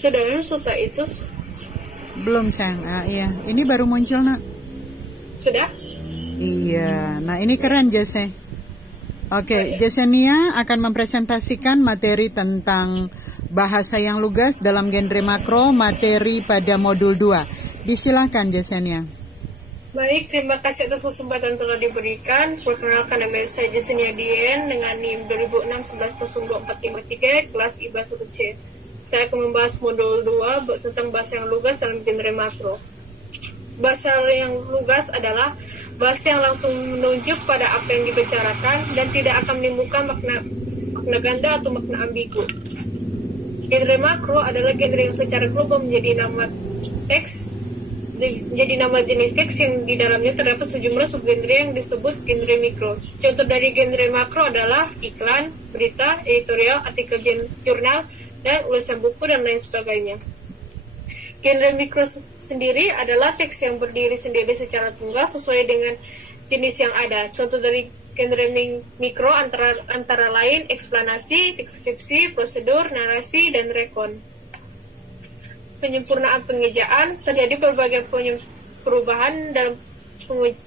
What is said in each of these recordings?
Sudah sudah itu Belum sayang. Iya, ini baru muncul nak. sudah. Iya, nah ini keren Jesse. Oke, Jasenia akan mempresentasikan materi tentang bahasa yang lugas dalam genre makro, materi pada modul 2. Disilakan Jasenia. Baik, terima kasih atas kesempatan telah diberikan. Perkenalkan nama saya Jasenia Dien dengan NIM 2006-11-0453, kelas IPA 1C. Saya akan membahas modul 2 tentang bahasa yang lugas dalam genre makro. Bahasa yang lugas adalah bahasa yang langsung menunjuk pada apa yang dibicarakan dan tidak akan menimbulkan makna ganda atau makna ambigu. Genre makro adalah genre yang secara global menjadi nama jenis teks yang di dalamnya terdapat sejumlah subgenre yang disebut genre mikro. Contoh dari genre makro adalah iklan, berita, editorial, artikel jurnal, dan ulasan buku dan lain sebagainya. Genre mikro sendiri adalah teks yang berdiri sendiri secara tunggal sesuai dengan jenis yang ada. Contoh dari genre mikro antara lain eksplanasi, deskripsi, prosedur, narasi, dan rekon. Penyempurnaan pengejaan, terjadi berbagai perubahan dalam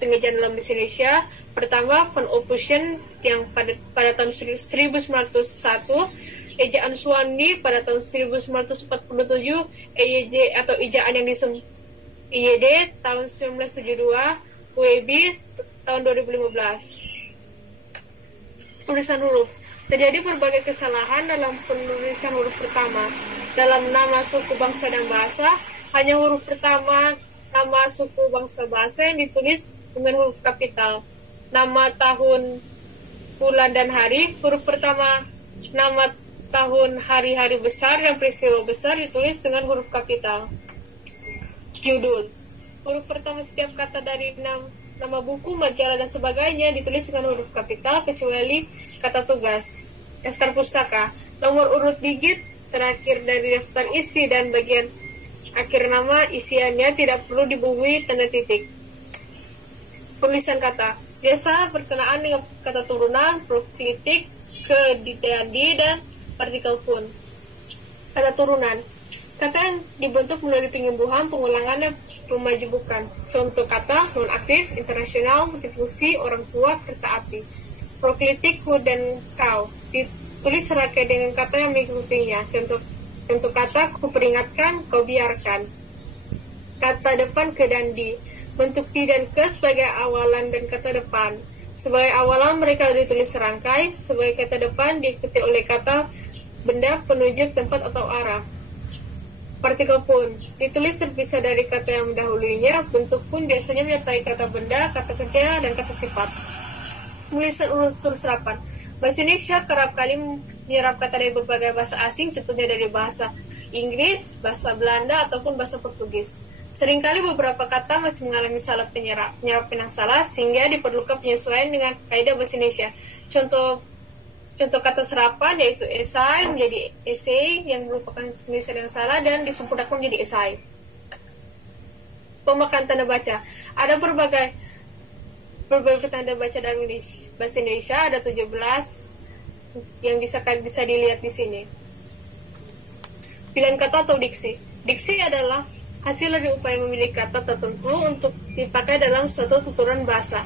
pengejaan dalam bahasa Indonesia. Pertama, font opposition yang pada tahun 1901, ejaan Suwandi pada tahun 1947, EYD atau ejaan yang disebut IYD tahun 1972, WB tahun 2015. Tulisan huruf. Terjadi berbagai kesalahan dalam penulisan huruf pertama. Dalam nama suku bangsa dan bahasa, hanya huruf pertama nama suku bangsa bahasa yang ditulis dengan huruf kapital. Nama tahun, bulan, dan hari, huruf pertama nama tahun, hari-hari besar dan peristiwa besar ditulis dengan huruf kapital. Judul. Huruf pertama setiap kata dari nama buku, majalah, dan sebagainya ditulis dengan huruf kapital kecuali kata tugas. Daftar pustaka. Nomor urut digit terakhir dari daftar isi dan bagian akhir nama isiannya tidak perlu dibubuhi tanda titik. Penulisan kata. Biasa berkenaan dengan kata turunan, proklitik, kedidadi, dan partikel pun. Kata turunan. Kata yang dibentuk melalui penyembuhan, pengulangan, dan pemajubukan. Contoh kata non-aktif, internasional, multifungsi, orang tua, kereta api. Proklitik, ku, dan kau. Ditulis serangkai dengan kata yang mengikutinya. Contoh kata, ku peringatkan, kau biarkan. Kata depan ke dan di. Bentuk di dan ke sebagai awalan dan kata depan. Sebagai awalan mereka ditulis serangkai, sebagai kata depan diikuti oleh kata benda, penunjuk, tempat, atau arah. Partikel pun ditulis terpisah dari kata yang mendahulunya. Bentuk pun biasanya menyertai kata benda, kata kerja, dan kata sifat. Tulisan unsur serapan. Bahasa Indonesia kerap kali menyerap kata dari berbagai bahasa asing, contohnya dari bahasa Inggris, bahasa Belanda, ataupun bahasa Portugis. Seringkali beberapa kata masih mengalami salah penyerapan yang salah, sehingga diperlukan penyesuaian dengan kaidah bahasa Indonesia. Contoh kata serapan yaitu esai menjadi essay yang merupakan tulisan yang salah dan disempurnakan menjadi esai. Pemakaian tanda baca. Ada berbagai tanda baca dalam bahasa Indonesia, ada 17 yang bisa dilihat di sini. Pilihan kata atau diksi. Diksi adalah hasil dari upaya memilih kata tertentu untuk dipakai dalam suatu tuturan bahasa.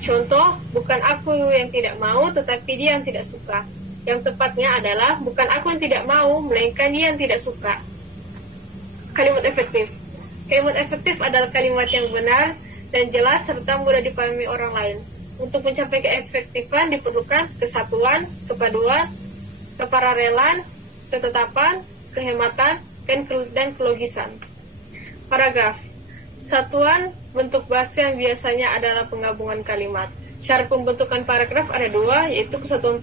Contoh, bukan aku yang tidak mau, tetapi dia yang tidak suka. Yang tepatnya adalah, bukan aku yang tidak mau, melainkan dia yang tidak suka. Kalimat efektif. Kalimat efektif adalah kalimat yang benar dan jelas serta mudah dipahami orang lain. Untuk mencapai keefektifan diperlukan kesatuan, kepaduan, keparalelan, ketetapan, kehematan, dan kelogisan. Paragraf. Satuan bentuk bahasa yang biasanya adalah penggabungan kalimat. Syarat pembentukan paragraf ada 2, yaitu kesatuan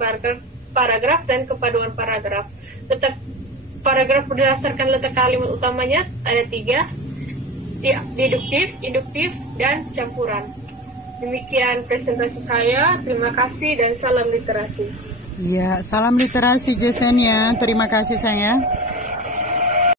paragraf dan kepaduan paragraf. Letak paragraf berdasarkan letak kalimat utamanya ada 3, deduktif, induktif, dan campuran. Demikian presentasi saya. Terima kasih dan salam literasi. Ya, salam literasi Jasenia. Terima kasih sayang.